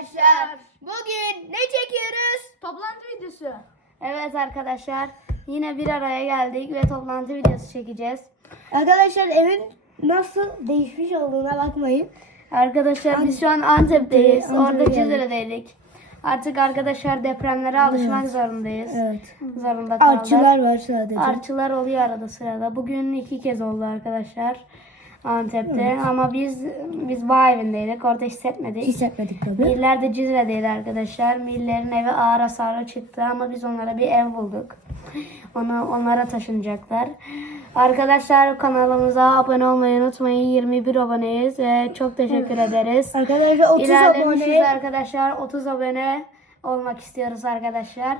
arkadaşlar. Bugün ne çekiyoruz? Toplantı videosu. Evet arkadaşlar yine bir araya geldik ve toplantı videosu çekeceğiz. Arkadaşlar evin nasıl değişmiş olduğuna bakmayın. Arkadaşlar biz şu an Antep'teyiz. Antep'e Orada geldik. Cizre'deydik. Artık arkadaşlar depremlere alışmak zorundayız. Evet. Zorunda kaldık. Artçılar var sadece. Artçılar oluyor arada sırada. Bugün iki kez oldu arkadaşlar. Antep'te ama biz biz bağ evindeydik. Orada hissetmedik. Hissetmedik tabii. Miller de Cizre'deydi arkadaşlar. Miller'in evi ağır hasarlı çıktı ama biz onlara bir ev bulduk. Onu onlara taşınacaklar. Arkadaşlar kanalımıza abone olmayı unutmayın. 21 aboneyiz ve çok teşekkür ederiz. Arkadaşlar 30 İlerlemişiz abone. arkadaşlar. 30 abone olmak istiyoruz arkadaşlar.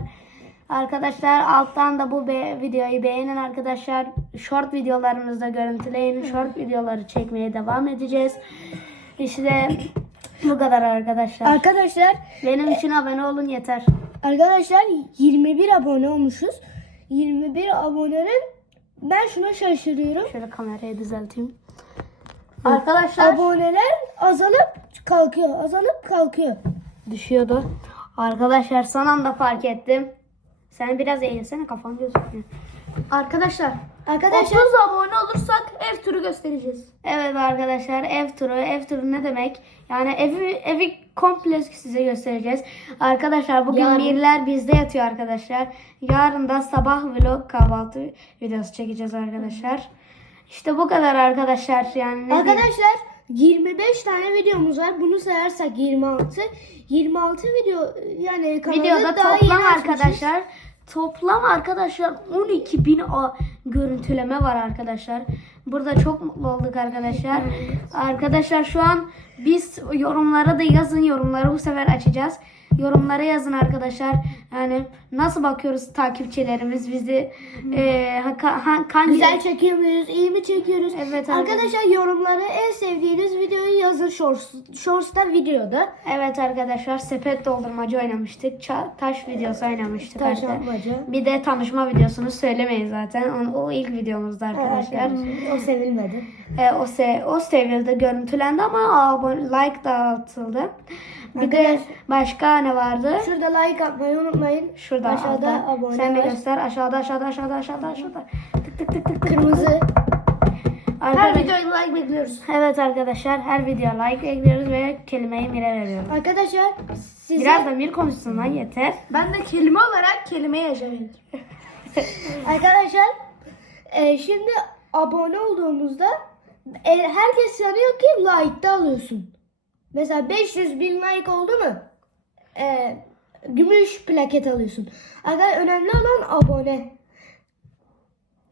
Arkadaşlar alttan da bu be- videoyu beğenin arkadaşlar. Short videolarımızda görüntüleyin. Short videoları çekmeye devam edeceğiz. İşte bu kadar arkadaşlar. Arkadaşlar Benim için abone olun yeter. Arkadaşlar 21 abone olmuşuz. 21 abonenin ben şuna şaşırıyorum. Şöyle kamerayı düzelteyim. Arkadaşlar Aboneler azalıp kalkıyor. Azalıp kalkıyor. düşüyordu. Arkadaşlar son anda fark ettim. Sen biraz eğilsene kafan gözükmüyor. Arkadaşlar. Arkadaşlar 30 abone olursak ev turu göstereceğiz. Evet arkadaşlar ev turu. Ev turu ne demek? Yani evi evi komple size göstereceğiz. Arkadaşlar bugün Yarın- birler bizde yatıyor arkadaşlar. Yarın da sabah vlog kahvaltı videosu çekeceğiz arkadaşlar. İşte bu kadar arkadaşlar yani. ne diyeyim? Arkadaşlar 25 tane videomuz var. Bunu sayarsak 26. 26 video yani kanalı Videoda daha toplam arkadaşlar toplam arkadaşlar 12 bin o görüntüleme var arkadaşlar. Burada çok mutlu olduk arkadaşlar. Arkadaşlar şu an biz yorumlara da yazın yorumları bu sefer açacağız. Yorumlara yazın arkadaşlar. Yani nasıl bakıyoruz takipçilerimiz bizi e, ha, ha- hangi Güzel çekiyor muyuz? İyi mi çekiyoruz? Evet, Arkadaşlar yorumlara en sevdiğiniz yazın Shorts, Shorts'ta videoda. Evet arkadaşlar sepet doldurmacı oynamıştık. Ça- taş videosu oynamıştık. Taş. Bir de tanışma videosunu söylemeyin zaten. O, o ilk videomuzda arkadaşlar. O sevilmedi. E, o se o sevildi, görüntülendi ama abone like dağıtıldı. Bir de Arkadaş- başka ne vardı? Şurada like atmayı unutmayın. Şurada aşağıda altta. abone Sen de var. göster. Aşağıda aşağıda aşağıda aşağıda aşağıda. Tık tık tık tık tık. Kırmızı. Her Arkadaş- videoyu like bekliyoruz. Evet arkadaşlar her video like ekliyoruz ve kelimeyi mire veriyoruz. Arkadaşlar size Biraz da bir konuşsun lan yeter. Ben de kelime olarak kelimeyi yaşamayayım. arkadaşlar e, şimdi abone olduğumuzda e, herkes sanıyor ki like de alıyorsun. Mesela 500 bin like oldu mu? E, gümüş plaket alıyorsun. Arkadaşlar önemli olan abone.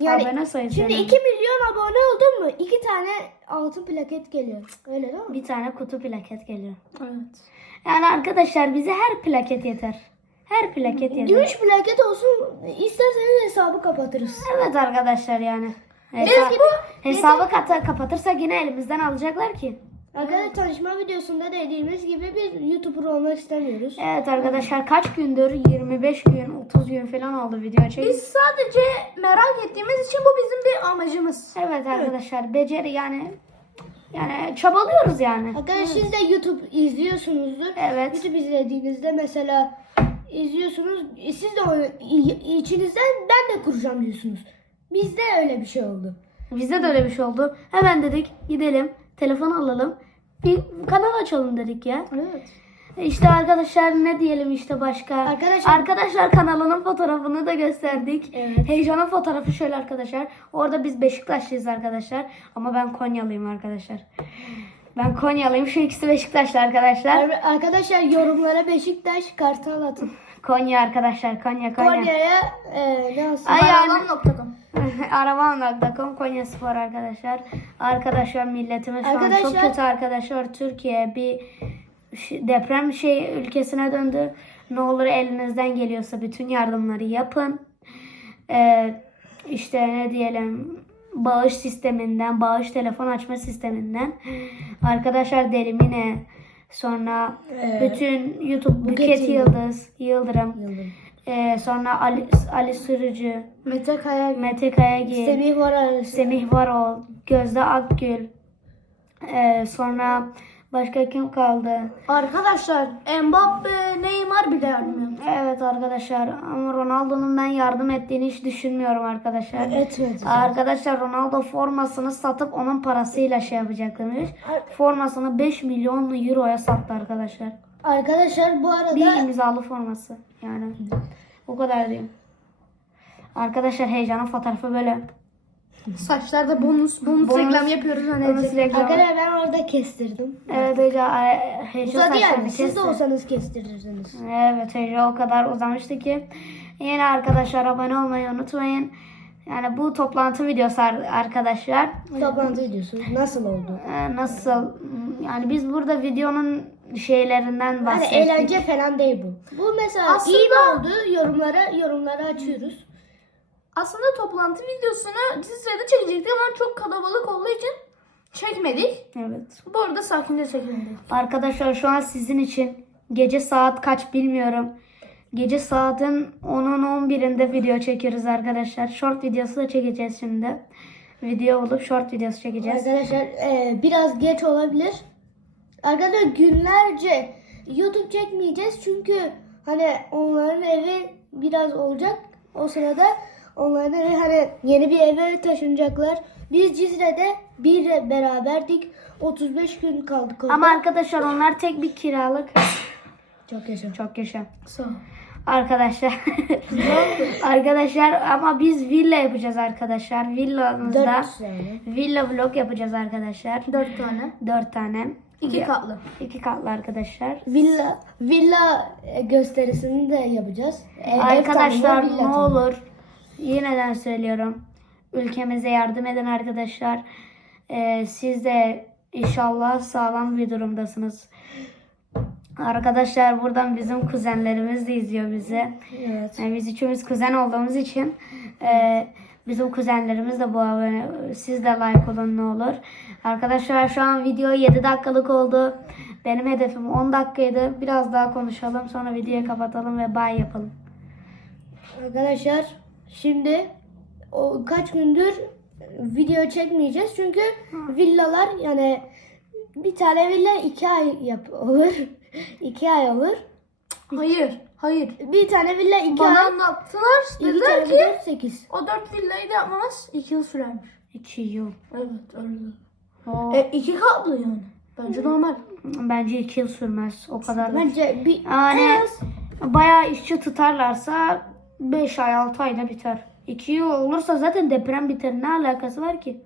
Yani Abone sayısı şimdi önemli. 2 milyon abone oldun mu? 2 tane altın plaket geliyor. Öyle değil mi? Bir tane kutu plaket geliyor. Evet. Yani arkadaşlar bize her plaket yeter. Her plaket yeter. Gümüş plaket olsun. İsterseniz hesabı kapatırız. Evet arkadaşlar yani. Hesa- hesabı kata kapatırsak yine elimizden alacaklar ki. Arkadaşlar tanışma videosunda dediğimiz gibi biz YouTuber olmak istemiyoruz. Evet arkadaşlar kaç gündür 25 gün 30 gün falan oldu video çek. Biz sadece merak ettiğimiz için bu bizim bir amacımız. Evet arkadaşlar beceri yani yani çabalıyoruz yani. Arkadaşlar siz de YouTube izliyorsunuzdur. Evet. YouTube izlediğinizde mesela izliyorsunuz. Siz de onu i- içinizden ben de kuracağım diyorsunuz. Bizde öyle bir şey oldu. Bizde de öyle bir şey oldu. Hemen dedik gidelim telefon alalım. Bir kanal açalım dedik ya. Evet. İşte arkadaşlar ne diyelim işte başka. Arkadaşlar- Arkadaşlar kanalının fotoğrafını da gösterdik. Evet. Heyecanın fotoğrafı şöyle arkadaşlar. Orada biz Beşiktaşlıyız arkadaşlar. Ama ben Konyalıyım arkadaşlar. Ben Konyalıyım. Şu ikisi Beşiktaşlı arkadaşlar. Ar- Arkadaşlar yorumlara Beşiktaş kartal atın. Konya arkadaşlar. Konya Konya. Konya'ya e, ne olsun? Araban.com Araban.com Konya Spor arkadaşlar. Arkadaşlar milletimiz şu an çok Arkadaşlar- kötü arkadaşlar. Türkiye bir deprem şey ülkesine döndü. Ne olur elinizden geliyorsa bütün yardımları yapın. Ee, işte ne diyelim bağış sisteminden, bağış telefon açma sisteminden. Arkadaşlar Derimine sonra Evet. bütün YouTube Buket Yıldız. Yıldız, Yıldırım. Ee, sonra Ali, Ali Sürücü, Mete Kaya Mete Kayagil, Semih var arası. Semih Varol, Gözde Akgül, ee, sonra Başka kim kaldı? Arkadaşlar Mbappe, Neymar bir de yardım yaptı. Evet arkadaşlar ama Ronaldo'nun ben yardım ettiğini hiç düşünmüyorum arkadaşlar. Etmedi. Arkadaşlar Ronaldo formasını satıp onun parasıyla şey yapacaklarmış. Formasını 5 milyon euroya sattı arkadaşlar. Arkadaşlar bu arada Bir imzalı forması yani. O kadar diyeyim. Arkadaşlar heyecanın fotoğrafı böyle. Saçlarda bonus, bonus, Bonus. reklam yapıyoruz hani. Bonus reklam. arkadaşlar ben orada kestirdim. Evet heyecan, heyecan Uzadı saçlarını yani. Siz de kesti. olsanız kestirirsiniz. Evet heyecan o kadar uzamıştı ki. Yine arkadaşlar abone olmayı unutmayın. Yani bu toplantı videosu ar- arkadaşlar. Toplantı videosu nasıl oldu? Ee, nasıl yani biz burada videonun şeylerinden Hani bahsettik. eğlence falan değil bu. Bu mesela Aslında- iyi mi oldu? Yorumlara yorumlara açıyoruz. Aslında toplantı videosunu Cizre'de çekecektik ama çok kalabalık olduğu için çekmedik. Evet. Bu arada sakince çekildi. Arkadaşlar şu an sizin için gece saat kaç bilmiyorum. Gece saatin 10'un 11'inde video çekiyoruz arkadaşlar. Short videosu da çekeceğiz şimdi. Video bulup short videosu çekeceğiz. Arkadaşlar e, biraz geç olabilir. Arkadaşlar günlerce YouTube çekmeyeceğiz çünkü hani onların evi biraz olacak. O sırada onların evi hani yeni bir eve taşınacaklar. Biz Cizre'de bir beraberdik. 35 gün kaldık orada. Ama arkadaşlar onlar tek bir kiralık. çok yaşa. Çok yaşa. Sağ ol. Arkadaşlar. arkadaşlar ama biz villa yapacağız arkadaşlar. Villamızda 4 tane. villa vlog yapacağız arkadaşlar. Dört tane. 4 tane. İki katlı. İki katlı arkadaşlar. Villa villa gösterisini de yapacağız. E, ev Arkadaşlar ne olur yineden söylüyorum. Ülkemize yardım edin arkadaşlar. Ee, siz de inşallah sağlam bir durumdasınız. Arkadaşlar buradan bizim kuzenlerimiz de izliyor bizi. Evet. Yani biz üçümüz kuzen olduğumuz için e, bizim kuzenlerimiz de bu abone. Siz de like olun ne olur. Arkadaşlar şu an video 7 dakikalık oldu. Benim hedefim 10 dakikaydı. Biraz daha konuşalım sonra videoyu kapatalım ve bye yapalım. Arkadaşlar şimdi o kaç gündür video çekmeyeceğiz çünkü villalar yani bir tane villa iki ay yap olur. iki ay olur. Hayır. Hayır. Bir tane villa iki Bana ay. anlattılar. İki Dediler ki villa sekiz. o dört villayı da yapmamız iki yıl sürermiş. 2 yıl. Evet öyle. E iki katlı yani. Bence normal. bence 2 yıl sürmez. O kadar da. Bence bir Yani az bayağı işçi tutarlarsa 5 ay 6 ayda biter. 2 yıl olursa zaten deprem biter. Ne alakası var ki?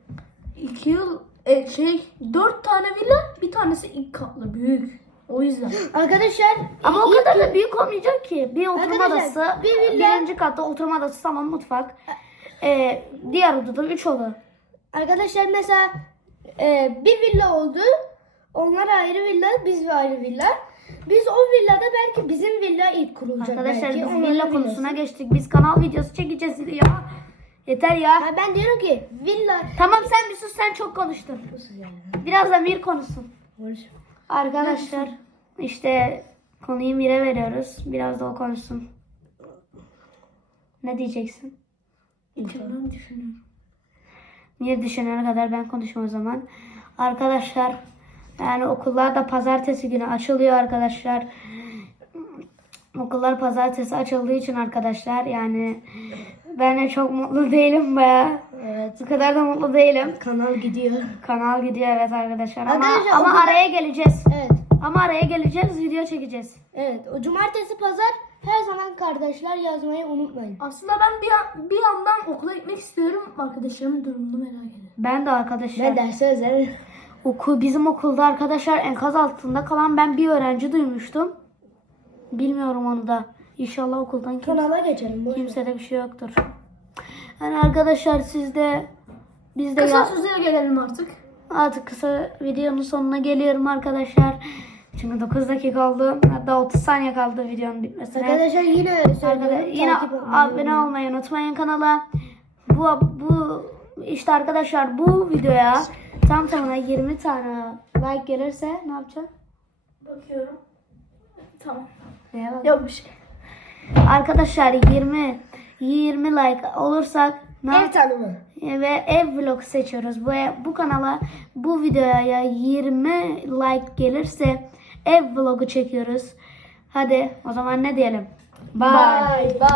İki yıl e, şey dört tane villa bir tanesi ilk katlı büyük. O yüzden. arkadaşlar Ama o ilk kadar da büyük olmayacak ki. Bir oturma odası, bir villa- birinci katta oturma odası, salon, mutfak. Ee, diğer odada 3 oda. Arkadaşlar mesela e, bir villa oldu. Onlar ayrı villa, biz ayrı villa. Biz o villada belki bizim villa ilk kurulacak Arkadaşlar belki. biz onların villa villası. konusuna geçtik. Biz kanal videosu çekeceğiz ya. Yeter ya. Ha, ben diyorum ki villa Tamam sen bir sus sen çok konuştun. Biraz da Mir konuşsun. Arkadaşlar işte konuyu Mir'e veriyoruz. Biraz da o konuşsun. Ne diyeceksin? İçimden düşünüyorum. Mir düşünene kadar ben konuşayım o zaman. Arkadaşlar yani okullar da pazartesi günü açılıyor arkadaşlar. Okullar pazartesi açıldığı için arkadaşlar yani ben de çok mutlu değilim baya. Evet. Bu kadar da mutlu değilim. Kanal gidiyor. Kanal gidiyor evet arkadaşlar ama, Arkadaşlar, ama okulda- araya geleceğiz. Evet. Ama araya geleceğiz video çekeceğiz. Evet. O cumartesi pazar her zaman kardeşler yazmayı unutmayın. Aslında ben bir, bir yandan okula gitmek istiyorum. Arkadaşlarımın durumunu merak ediyorum. Ben de arkadaşlar Ben derse özel. Okul bizim okulda arkadaşlar enkaz altında kalan ben bir öğrenci duymuştum. Bilmiyorum onu da. İnşallah okuldan kim, Kanala geçelim. ver. kimsede bir şey yoktur. Yani arkadaşlar siz de biz de Kısa ya- sözlere gelelim artık. artık kısa videonun sonuna geliyorum arkadaşlar. Çünkü 9 dakika oldu. Hatta 30 saniye kaldı videonun bitmesine. Arkadaşlar yine Arkadaşlar, söylüyorum. yine takip etmeyi abone unutmayın. olmayı unutmayın kanala. Bu bu işte arkadaşlar bu videoya tam tamına 20 tane like gelirse ne yapacağım? Bakıyorum. Tamam. Neye bak- Yok bir şey. Arkadaşlar 20 20 like olursak Ne Ev tanımı. ve ev vlog seçiyoruz. Bu bu kanala bu videoya 20 like gelirse ev vlogu çekiyoruz. Hadi o zaman ne diyelim? Bye. Bye bye.